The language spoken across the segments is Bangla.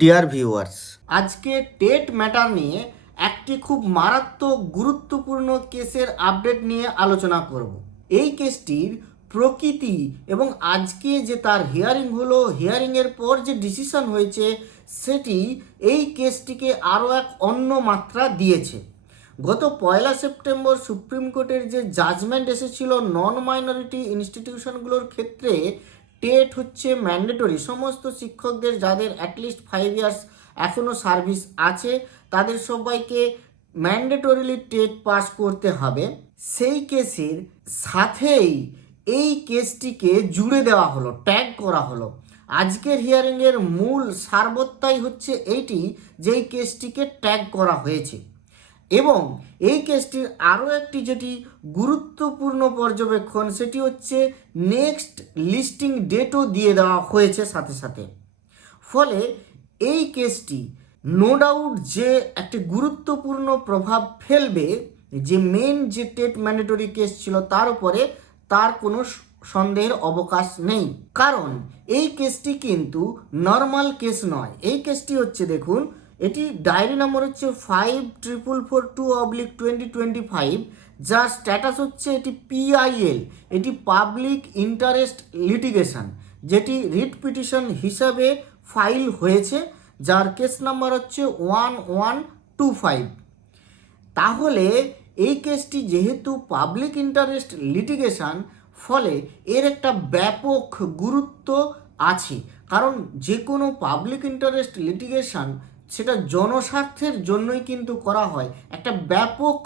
ডিয়ার ভিউয়ার্স, আজকে টেট ম্যাটার নিয়ে একটি খুব মারাত্মক গুরুত্বপূর্ণ কেসের আপডেট নিয়ে আলোচনা করব। এই কেসটির প্রকৃতি এবং আজকে যে তার হিয়ারিং হলো, হিয়ারিংয়ের পর যে ডিসিশন হয়েছে সেটি এই কেসটিকে আরও এক অন্য মাত্রা দিয়েছে। গত 1 সেপ্টেম্বর সুপ্রিম কোর্টের যে জাজমেন্ট এসেছিল নন মাইনরিটি ইনস্টিটিউশনগুলোর ক্ষেত্রে টেট হচ্ছে ম্যান্ডেটরি, সমস্ত শিক্ষকদের যাদের অ্যাটলিস্ট 5 ইয়ার্স এখনও সার্ভিস আছে তাদের সবাইকে ম্যান্ডেটরিলি টেট পাস করতে হবে। সেই কেসের সাথেই এই কেসটিকে জুড়ে দেওয়া হলো, ট্যাগ করা হলো। আজকের হিয়ারিংয়ের মূল সারবত্তাই হচ্ছে এইটি যে এই কেসটিকে ট্যাগ করা হয়েছে। এবং এই কেসটির আরও একটি যেটি গুরুত্বপূর্ণ পর্যবেক্ষণ সেটি হচ্ছে নেক্সট লিস্টিং ডেটও দিয়ে দেওয়া হয়েছে সাথে সাথে। ফলে এই কেসটি নো ডাউট যে একটি গুরুত্বপূর্ণ প্রভাব ফেলবে যে মেন যে টেট ম্যান্ডেটরি কেস ছিল তার উপরে, তার কোনো সন্দেহের অবকাশ নেই। কারণ এই কেসটি কিন্তু নর্মাল কেস নয়। এই কেসটি হচ্ছে, দেখুন, এটি ডায়েরি নম্বর হচ্ছে 5442/2025, যার স্ট্যাটাস হচ্ছে এটি PIL, এটি পাবলিক ইন্টারেস্ট লিটিগেশন, যেটি রিট পিটিশন হিসাবে ফাইল হয়েছে, যার কেস নাম্বার হচ্ছে 1125। তাহলে এই কেসটি যেহেতু পাবলিক ইন্টারেস্ট লিটিগেশন, ফলে এর একটা ব্যাপক গুরুত্ব আছে। কারণ যে কোনো পাবলিক ইন্টারেস্ট লিটিগেশন সেটা জনস্বার্থের জন্যই কিন্তু করা হয়, একটা ব্যাপক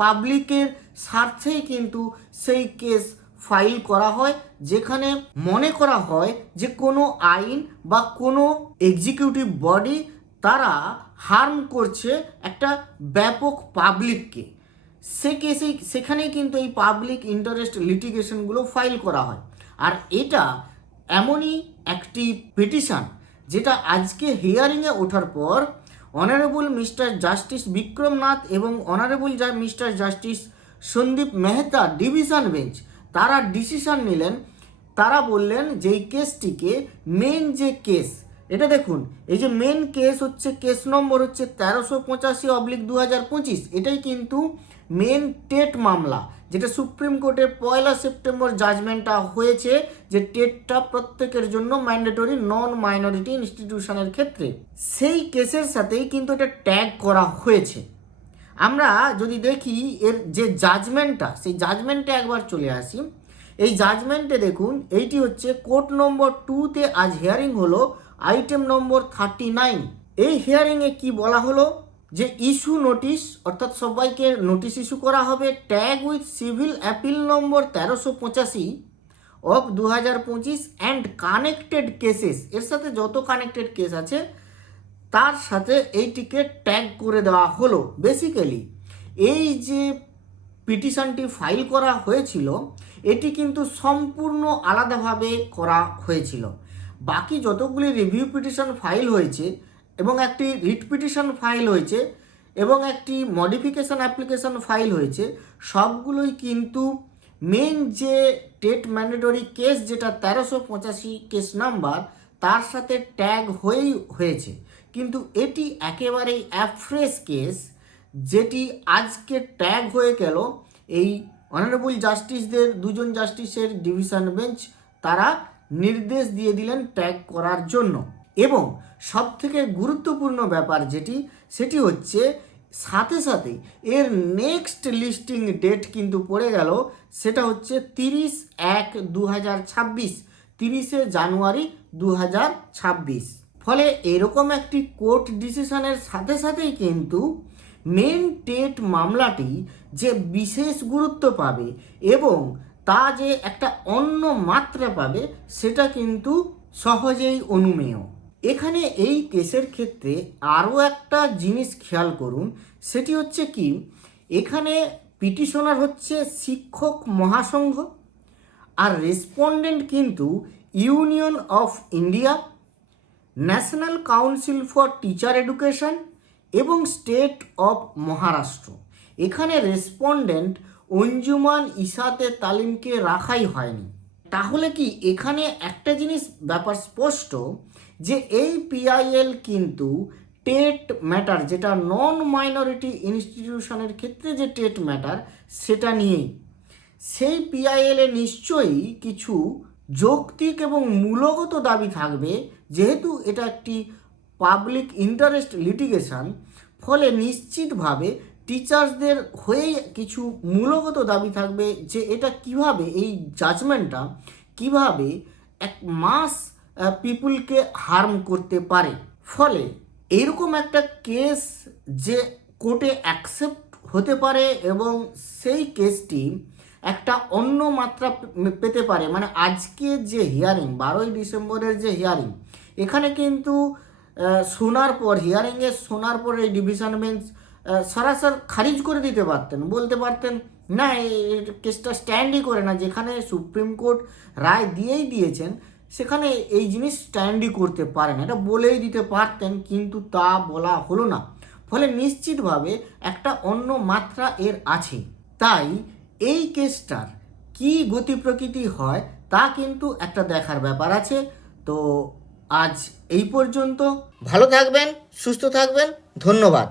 পাবলিকের স্বার্থেই কিন্তু সেই কেস ফাইল করা হয়, যেখানে মনে করা হয় যে কোনো আইন বা কোনো এক্সিকিউটিভ বডি তারা হার্ম করছে একটা ব্যাপক পাবলিককে। সেখানেই কিন্তু এই পাবলিক ইন্টারেস্ট লিটিগেশনগুলো ফাইল করা হয়। আর এটা এমনই একটি পিটিশন যেটা আজকে হিয়ারিংয়ে ওঠার পর honourable mister justice Vikram Nath এবং honourable mister justice Sandeep Mehta division bench তারা ডিসিশন নিলেন। তারা বললেন যে এই কেসটিকে মেন যে কেস, এটা দেখুন, এই যে মেন কেস হচ্ছে, কেস নম্বর হচ্ছে 1385/2025, এটাই কিন্তু মেন টেট মামলা, যেটা সুপ্রিম কোর্টের 1 সেপ্টেম্বর জাজমেন্টটা হয়েছে যে টেটটা প্রত্যেকের জন্য ম্যান্ডেটরি নন মাইনরিটি ইনস্টিটিউশনের ক্ষেত্রে। সেই কেসের সাথেই কিন্তু এটা ট্যাগ করা হয়েছে। আমরা যদি দেখি এর যে জাজমেন্টটা, সেই জাজমেন্টে একবার চলে আসি। এই জাজমেন্টে দেখুন, এইটি হচ্ছে কোর্ট নম্বর 2-তে আজ হিয়ারিং হলো, আইটেম নম্বর 39। এই হিয়ারিংয়ে কি বলা হলো যে ইস্যু নোটিশ, অর্থাৎ সবাইকে নোটিশ ইস্যু করা হবে, tag with civil appeal number 1385/2025 and connected cases, এর সাথে যত কানেক্টেড কেস আছে তার সাথে এইটিকে ট্যাগ করে দেওয়া হলো। বেসিক্যালি এই যে পিটিশনটি ফাইল করা হয়েছিল এটি কিন্তু সম্পূর্ণ আলাদাভাবে করা হয়েছিল। বাকি যতগুলি রিভিউ পিটিশন ফাইল হয়েছে এবং একটি রিট পিটিশন ফাইল হয়েছে এবং একটি মডিফিকেশন অ্যাপ্লিকেশন ফাইল হয়েছে, সবগুলোই কিন্তু মেন যে টেট ম্যান্ডেটরি কেস যেটা 1385 কেস নাম্বার তার সাথে ট্যাগ হয়েই হয়েছে। কিন্তু এটি একেবারেই অ্যাফ্রেশ কেস, যেটি আজকে ট্যাগ হয়ে গেল এই অনারেবল জাস্টিসদের, দুজন জাস্টিসের ডিভিশন বেঞ্চ তারা নির্দেশ দিয়ে দিলেন ট্যাগ করার জন্য। এবং সবথেকে গুরুত্বপূর্ণ ব্যাপার যেটি, সেটি হচ্ছে সাথে সাথে এর নেক্সট লিস্টিং ডেট কিন্তু পড়ে গেল, সেটা হচ্ছে 30/1/2026, 30শে জানুয়ারি 2026। ফলে এরকম একটি কোর্ট ডিসিশনের সাথে সাথেই কিন্তু মেন টেট মামলাটি যে বিশেষ গুরুত্ব পাবে এবং তা যে একটা অন্য মাত্রা পাবে সেটা কিন্তু সহজেই অনুমেয়। এখানে এই কেসের ক্ষেত্রে আরও একটা জিনিস খেয়াল করুন, সেটি হচ্ছে কি, এখানে পিটিশনার হচ্ছে শিক্ষক মহাসংঘ আর রেসপন্ডেন্ট কিন্তু union of India, national council for teacher education এবং স্টেট অফ মহারাষ্ট্র। এখানে রেসপন্ডেন্ট অঞ্জুমান ইসাতে তালিমকে রাখাই হয়নি। তাহলে কি এখানে একটা জিনিস ব্যাপার স্পষ্ট যে এই পিআইএল কিন্তু টেট ম্যাটার, যেটা নন মাইনরিটি ইনস্টিটিউশনের ক্ষেত্রে যে টেট ম্যাটার সেটা নিয়েই। সেই পিআইএলে নিশ্চয়ই কিছু যৌক্তিক এবং মূলগত দাবি থাকবে, যেহেতু এটা একটি পাবলিক ইন্টারেস্ট লিটিগেশন, ফলে নিশ্চিতভাবে টিচার্সদের হয়েই কিছু মূলগত দাবি থাকবে যে এটা কিভাবে, এই জাজমেন্টটা কিভাবে এক মাস পিপুলকে হার্ম করতে পারে। ফলে এইরকম একটা কেস যে কোর্টে অ্যাকসেপ্ট হতে পারে এবং সেই কেসটি একটা অন্য মাত্রা পেতে পারে। মানে আজকে যে হিয়ারিং, 12ই ডিসেম্বরের যে হিয়ারিং, এখানে কিন্তু শোনার পর, হিয়ারিংয়ে শোনার পর এই ডিভিশন বেঞ্চ সরাসরি খারিজ করে দিতে পারতেন, বলতে পারতেন না এই কেসটা স্ট্যান্ডই করে না। যেখানে সুপ্রিম কোর্ট রায় দিয়েই দিয়েছেন সেখানে এই জিনিস স্ট্যান্ডই করতে পারে না, এটা বলেই দিতে পারতেন, কিন্তু তা বলা হলো না। ফলে নিশ্চিতভাবে একটা অন্য মাত্রা এর আছে। তাই এই কেসটার কি গতি প্রকৃতি হয় তা কিন্তু একটা দেখার ব্যাপার আছে। তো আজ এই পর্যন্ত। ভালো থাকবেন, সুস্থ থাকবেন, ধন্যবাদ।